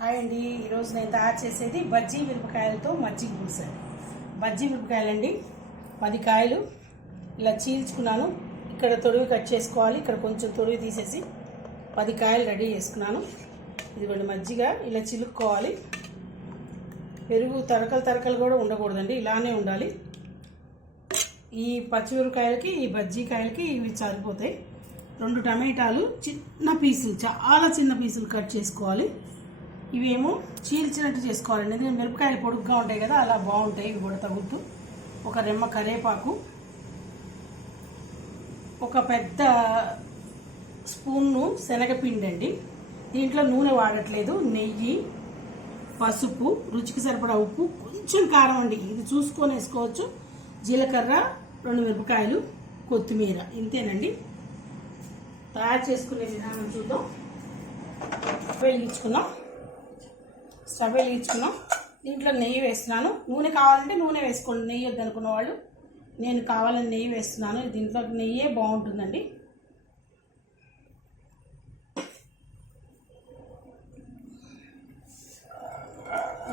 Hi అండి. ఈరోజు నేను తయారు చేసేది బజ్జీ మిరపకాయలతో మజ్జిగ పులుసు అండి. బజ్జీ మిరపకాయలండి 10 కాయలు ఇలా చీల్చుకున్నాను. ఇక్కడ తొడివి కట్ చేసుకోవాలి. ఇక్కడ కొంచెం తొడివి తీసేసి 10 కాయలు రెడీ చేసుకున్నాను. ఇదిగోండి మజ్జిగ ఇలా చిలుక్కోవాలి. పెరుగు తరకలు కూడా ఉండకూడదండి, ఇలానే ఉండాలి. ఈ పచ్చిమిరపకాయలకి ఈ బజ్జీ కాయలకి ఇవి సరిపోతాయి. 2 టమాటాలు చిన్న పీసులు, చాలా చిన్న పీసులు కట్ చేసుకోవాలి. ఇవేమో చీల్చినట్టు చేసుకోవాలండి, ఎందుకంటే మిరపకాయలు పొడుగ్గా ఉంటాయి కదా, అలా బాగుంటాయి. ఇవి కూడా తగులుతూ ఒక రెమ్మ కరేపాకు, ఒక పెద్ద స్పూన్ను శనగపిండి అండి. దీంట్లో నూనె వాడట్లేదు, నెయ్యి, పసుపు, రుచికి సరిపడా ఉప్పు, కొంచెం కారం అండి, ఇది చూసుకొని వేసుకోవచ్చు. జీలకర్ర, 2 మిరపకాయలు, కొత్తిమీర, ఇంతేనండి. తయారు చేసుకునే విధానం చూద్దాం. స్టవ్ వెలిగించుకున్నాం. దీంట్లో నెయ్యి వేస్తున్నాను. నూనె కావాలంటే నూనె వేసుకోండి, నెయ్యి వద్దనుకున్న వాళ్ళు. నేను కావాలని నెయ్యి వేస్తున్నాను. దీంట్లో నెయ్యే బాగుంటుందండి.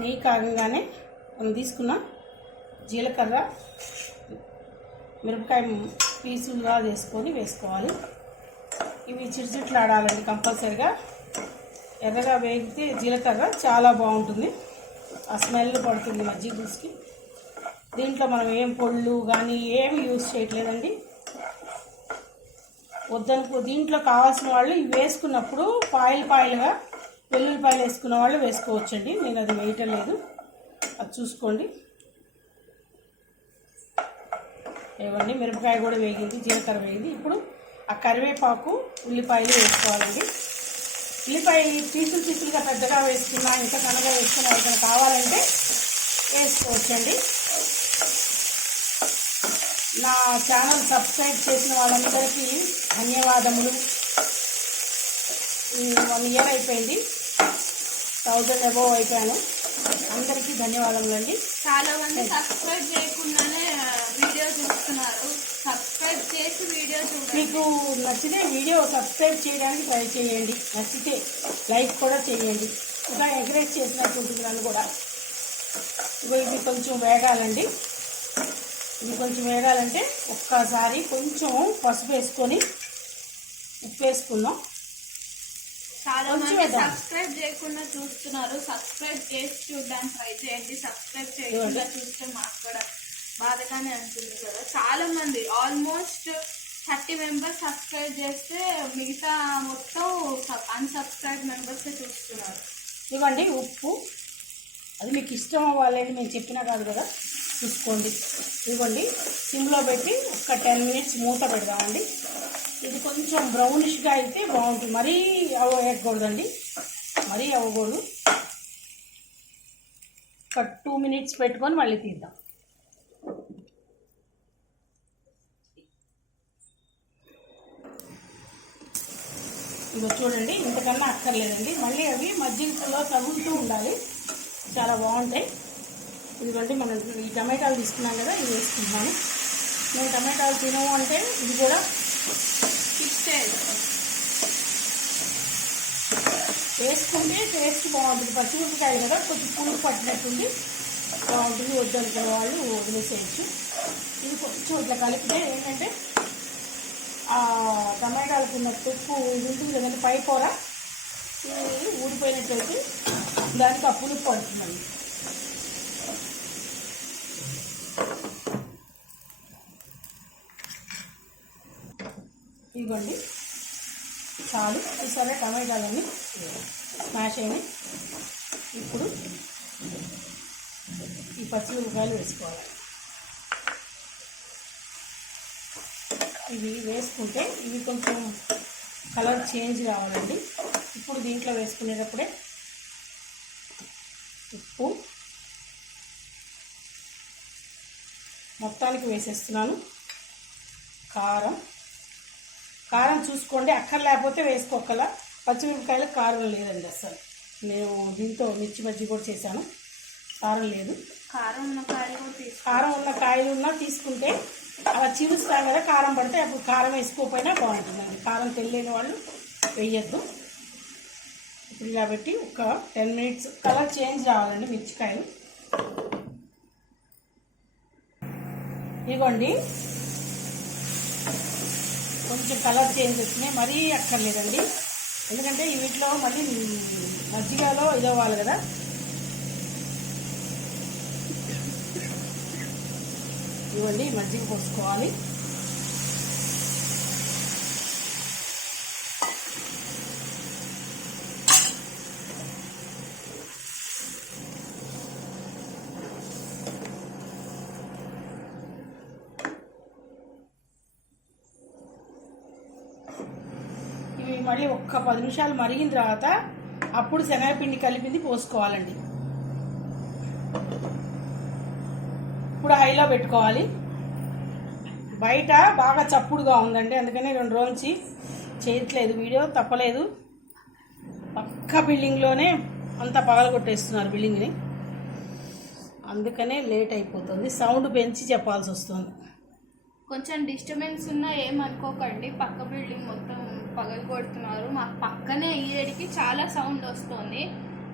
నెయ్యి కాగగానే మనం తీసుకున్న జీలకర్ర, మిరపకాయ పీసులుగా చేసుకొని వేసుకోవాలి. ఇవి చిరుచిట్లాడాలండి కంపల్సరిగా. ఎర్రగా వేగితే జీలకర్ర చాలా బాగుంటుంది, ఆ స్మెల్ పడుతుంది మజ్జిగ పులుసుకి. దీంట్లో మనం ఏం పొళ్ళు కానీ ఏమి యూజ్ చేయట్లేదండి. దీంట్లో కావాల్సిన వాళ్ళు ఇవి వేసుకున్నప్పుడు పాయలుగా వెల్లుల్లిపాయలు వేసుకున్న వాళ్ళు వేసుకోవచ్చండి. నేను అది వేయటం లేదు, అది చూసుకోండి. ఇవ్వండి, మిరపకాయ కూడా వేగింది, జీలకర్ర వేగింది. ఇప్పుడు ఆ కరివేపాకు, ఉల్లిపాయలు వేసుకోవాలండి. ఉల్లిపాయ పీసులుగా పెద్దగా వేసుకున్నా, ఇంకా సన్నగా వేసుకున్నా, ఎవరికైనా కావాలంటే వేసుకోవచ్చండి. నా ఛానల్ సబ్స్క్రైబ్ చేసిన వాళ్ళందరికీ ధన్యవాదములు. 1 ఇయర్ అయిపోయింది, 1000 అబోవ్ అయిపోయాను. అందరికీ ధన్యవాదములు అండి. చాలా మంది సబ్స్క్రైబ్ చేయకుండానే వీడియో చూస్తున్నారు. సబ్స్క్రైబ్ చేసి వీడియో చూడండి. మీకు నచ్చితే వీడియో సబ్స్క్రైబ్ చేయడానికి ట్రై చేయండి, నచ్చితే లైక్ కూడా చేయండి. ఇంకా ఎంకరేజ్ చేసినట్టు ఉంటుంది నన్ను కూడా. ఇవి కొంచెం వేగాలండి. ఇవి కొంచెం వేగాలంటే ఒక్కసారి కొంచెం పసుపు వేసుకొని ఉప్పు వేసుకుందాం. చాలా మంది సబ్స్క్రైబ్ చేయకుండా చూస్తున్నారు. సబ్స్క్రైబ్ చేసి చూడడానికి ట్రై చేయండి. సబ్స్క్రైబ్ చేయకుండా చూస్తే మాకు కూడా బాధగానే ఉంటుంది కదా. చాలా మంది ఆల్మోస్ట్ 30 మెంబర్స్ సబ్స్క్రైబ్ చేస్తే మిగతా మొత్తం అన్సబ్స్క్రైబ్ మెంబర్స్ చూస్తున్నారు. ఇవ్వండి ఉప్పు, అది మీకు ఇష్టం అవ్వాలని మేము చెప్పినా కాదు కదా, చూసుకోండి. ఇవ్వండి, సిమ్లో పెట్టి ఒక 10 మినిట్స్ మూత పెడదామండి. ఇది కొంచెం బ్రౌనిష్గా అయితే బాగుంటుంది, మరీ వేయకూడదండి, మరీ అవ్వకూడదు. ఒక 2 మినిట్స్ పెట్టుకొని మళ్ళీ తీద్దాం. ఇగో చూడండి, ఇంతకన్నా అక్కర్లేదండి. మళ్ళీ అవి మజ్జిగలో తగులుతూ ఉండాలి, చాలా బాగుంటాయి. ఇదిగోండి, మనం ఈ టమాటాలు తీసుకున్నాం కదా, ఇవి వేసుకుంటున్నాను. నేను టమాటాలు తినము అంటే ఇది కూడా వేసుకుంటే టేస్ట్ బాగుంటుంది. పచ్చిమిరపకాయలు కదా, కొంచెం పులుపు పట్టినట్టుంది, బాగుంటుంది. వద్దనుకునే వాళ్ళు వదిలేసేయచ్చు. ఇది కొంచెం ఇట్లా కలిపితే ఏంటంటే ఆ టమాటాలకు ఉన్న తుప్పు ఇది ఉంటుంది కదండి, పై కూర ఇది ఊడిపోయినట్టయితే దానికి ఆ పులుపు పడుతుందండి. ఇదిగోండి, చాలు. ఈసారి టమాటాలన్నీ స్మాష్ అయినాయి. ఇప్పుడు ఈ పచ్చిమిరపకాయలు వేసుకోవాలి. ఇవి వేసుకుంటే ఇవి కొంచెం కలర్ చేంజ్ కావాలండి. ఇప్పుడు దీంట్లో వేసుకునేటప్పుడే ఉప్పు మొత్తానికి వేసేస్తున్నాను. కారం చూసుకోండి, అక్కర్లేకపోతే వేసుకోకల. పచ్చిమిరపకాయలకు కారం లేదండి అసలు. నేను దీంతో మిర్చి మజ్జిగ కూడా చేశాను, కారం లేదు. కారం ఉన్న కాయలు ఉన్నా తీసుకుంటే అలా చీలుస్తాం కదా, కారం పడితే అప్పుడు కారం వేసుకోకపోయినా బాగుంటుందండి. కారం తెలియని వాళ్ళు వేయద్దు. ఇలా పెట్టి ఒక 10 మినిట్స్ కలర్ చేంజ్ రావాలండి మిర్చికాయలు. ఇదిగోండి కొంచెం కలర్ చేంజ్ వచ్చినాయి, మరీ అక్కర్లేదండి, ఎందుకంటే వీటిలో మళ్ళీ మజ్జిగలో ఇదవ్వాలి కదా. ఇవ్వండి మజ్జిగ పోసుకోవాలి. ఇవి మళ్ళీ ఒక్క 10 నిమిషాలు మరిగిన తర్వాత అప్పుడు శనగపిండి కలిపింది పోసుకోవాలండి. ఇప్పుడు హైలో పెట్టుకోవాలి. బయట బాగా చప్పుడుగా ఉందండి, అందుకనే 2 రోజుల నుంచి చేయట్లేదు వీడియో, తప్పలేదు. పక్క బిల్డింగ్లోనే అంతా పగలగొట్టేస్తున్నారు బిల్డింగ్ని, అందుకనే లేట్ అయిపోతుంది. సౌండ్ పెంచి చెప్పాల్సి వస్తుంది. కొంచెం డిస్టర్బెన్స్ ఉన్నా ఏమనుకోకండి, పక్క బిల్డింగ్ మొత్తం పగలగొడుతున్నారు. మా పక్కనే అయ్యేడికి చాలా సౌండ్ వస్తుంది.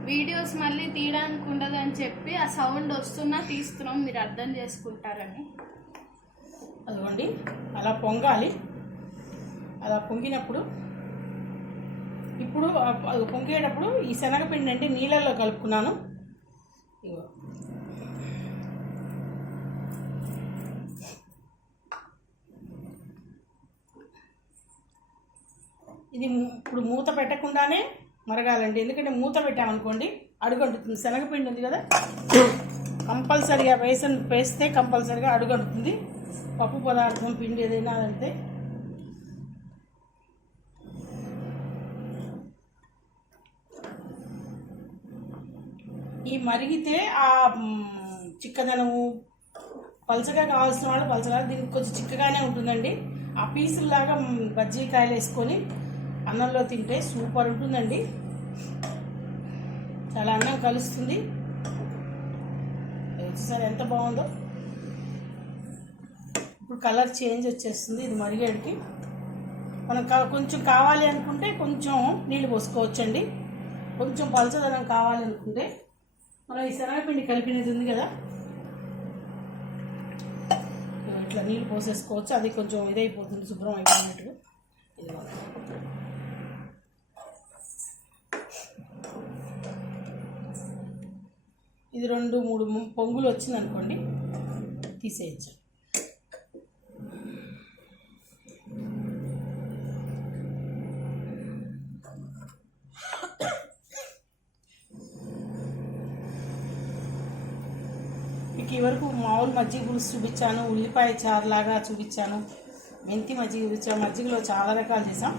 వీడియోస్ మళ్ళీ తీయడానికి ఉండదని చెప్పి ఆ సౌండ్ వస్తున్నా తీస్తున్నాం, మీరు అర్థం చేసుకుంటారని. అదిగోండి అలా పొంగాలి. అలా పొంగినప్పుడు ఇప్పుడు పొంగేటప్పుడు ఈ శనగపిండి అంటే నీళ్ళల్లో కలుపుకున్నాను. ఇగో ఇది ఇప్పుడు మూత పెట్టకుండానే మరగాలండి, ఎందుకంటే మూత పెట్టామనుకోండి అడుగంటుతుంది. శనగపిండి ఉంది కదా, కంపల్సరిగా వేస్తే కంపల్సరిగా అడుగంటుతుంది. పప్పు పదార్థం పిండి ఏదైనా అంటే ఈ మరిగితే ఆ చిక్కదనము, పలచగా కావాల్సిన వాళ్ళు పలచగా, దీనికి కొంచెం చిక్కగానే ఉంటుందండి. ఆ పీసులాగా బజ్జీకాయలు వేసుకొని అన్నంలో తింటే సూపర్ ఉంటుందండి, చాలా అన్నం కలుస్తుంది. చూసారు ఎంత బాగుందో. ఇప్పుడు కలర్ చేంజ్ వచ్చేస్తుంది. ఇది మరిగేడికి మనం కొంచెం కావాలి అనుకుంటే కొంచెం నీళ్ళు పోసుకోవచ్చండి. కొంచెం పలచదనం కావాలనుకుంటే మనం ఈ శనగపిండి కలిపినది ఉంది కదా, ఇట్లా నీళ్ళు పోసేసుకోవచ్చు. అది కొంచెం ఇదైపోతుంది, శుభ్రం అయిపోయినట్టుగా. ఇది 2-3 పొంగులు వచ్చిందనుకోండి తీసేయచ్చు. మీకు ఈ వరకు మామూలు మజ్జిగ పులుసు చూపించాను, ఉల్లిపాయ చారులాగా చూపించాను, మెంతి మజ్జిగ చూపించాను, మజ్జిగలో చాలా రకాలు చేసాం.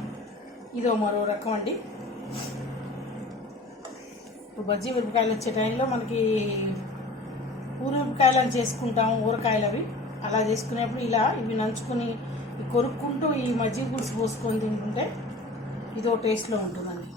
ఇదో మరో రకం అండి. ఇప్పుడు బజ్జీ మిరపకాయలు వచ్చే టైంలో మనకి ఊరమిరపకాయలు అని చేసుకుంటాం, ఊరకాయలు అవి అలా చేసుకునేప్పుడు ఇలా ఇవి నంచుకొని కొరుక్కుంటూ ఈ మజ్జిగ పులుసు పోసుకొని తింటుంటే ఇదో టేస్ట్లో ఉంటుందండి.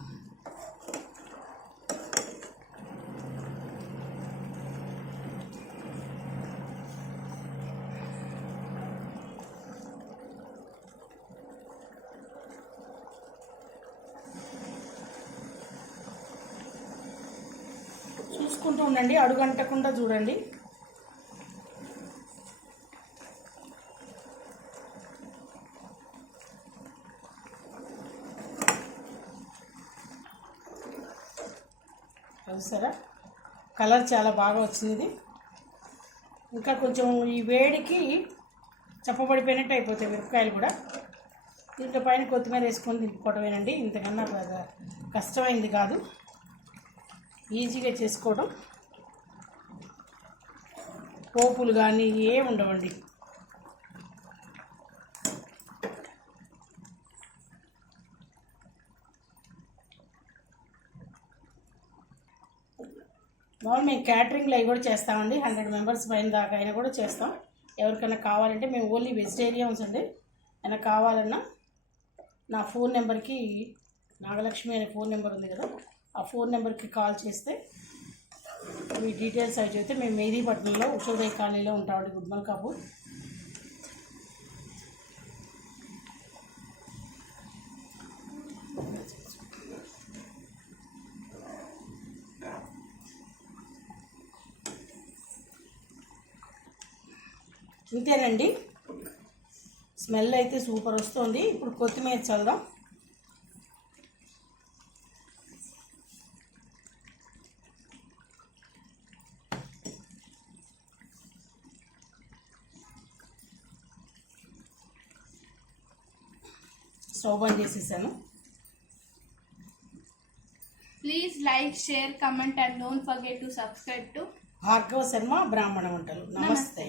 చూసుకుంటూ ఉండండి, అడుగంటకుండా చూడండి. చూసారా కలర్ చాలా బాగా వచ్చింది. ఇది ఇంకా కొంచెం ఈ వేడికి చప్పబడిపోయినట్టు అయిపోతాయి మిరపకాయలు కూడా. దీంట్లో పైన కొత్తిమీర వేసుకొని తిప్పుకోవడమేనండి, ఇంతకన్నా కష్టమైంది కాదు, ఈజీగా చేసుకోవడం. పోపులు కానీ ఏమి ఉండవండి. మామూలు మేము క్యాటరింగ్లో అవి కూడా చేస్తామండి, 100 మెంబర్స్ పైన దాకా అయినా కూడా చేస్తాం. ఎవరికైనా కావాలంటే మేము ఓన్లీ వెజిటేరియన్స్ అండి. అయినా కావాలన్నా నా ఫోన్ నెంబర్కి, నాగలక్ష్మి అనే ఫోన్ నెంబర్ ఉంది కదా, ఆ ఫోన్ నెంబర్కి కాల్ చేస్తే మీ డీటెయిల్స్ అవి చెప్తే మేము మెహదీపట్నంలో ఉషోదయ కాలనీలో ఉంటామండి, గుడ్మల్కాపూర్. ఇంతేనండి. స్మెల్ అయితే సూపర్ వస్తుంది. ఇప్పుడు కొత్తిమీర చల్దాం. స్టవ్ బంద్ చేసేసాను. Please like, share, comment and don't forget to subscribe to Bhargava Sharma బ్రాహ్మణ వంటలు. నమస్తే.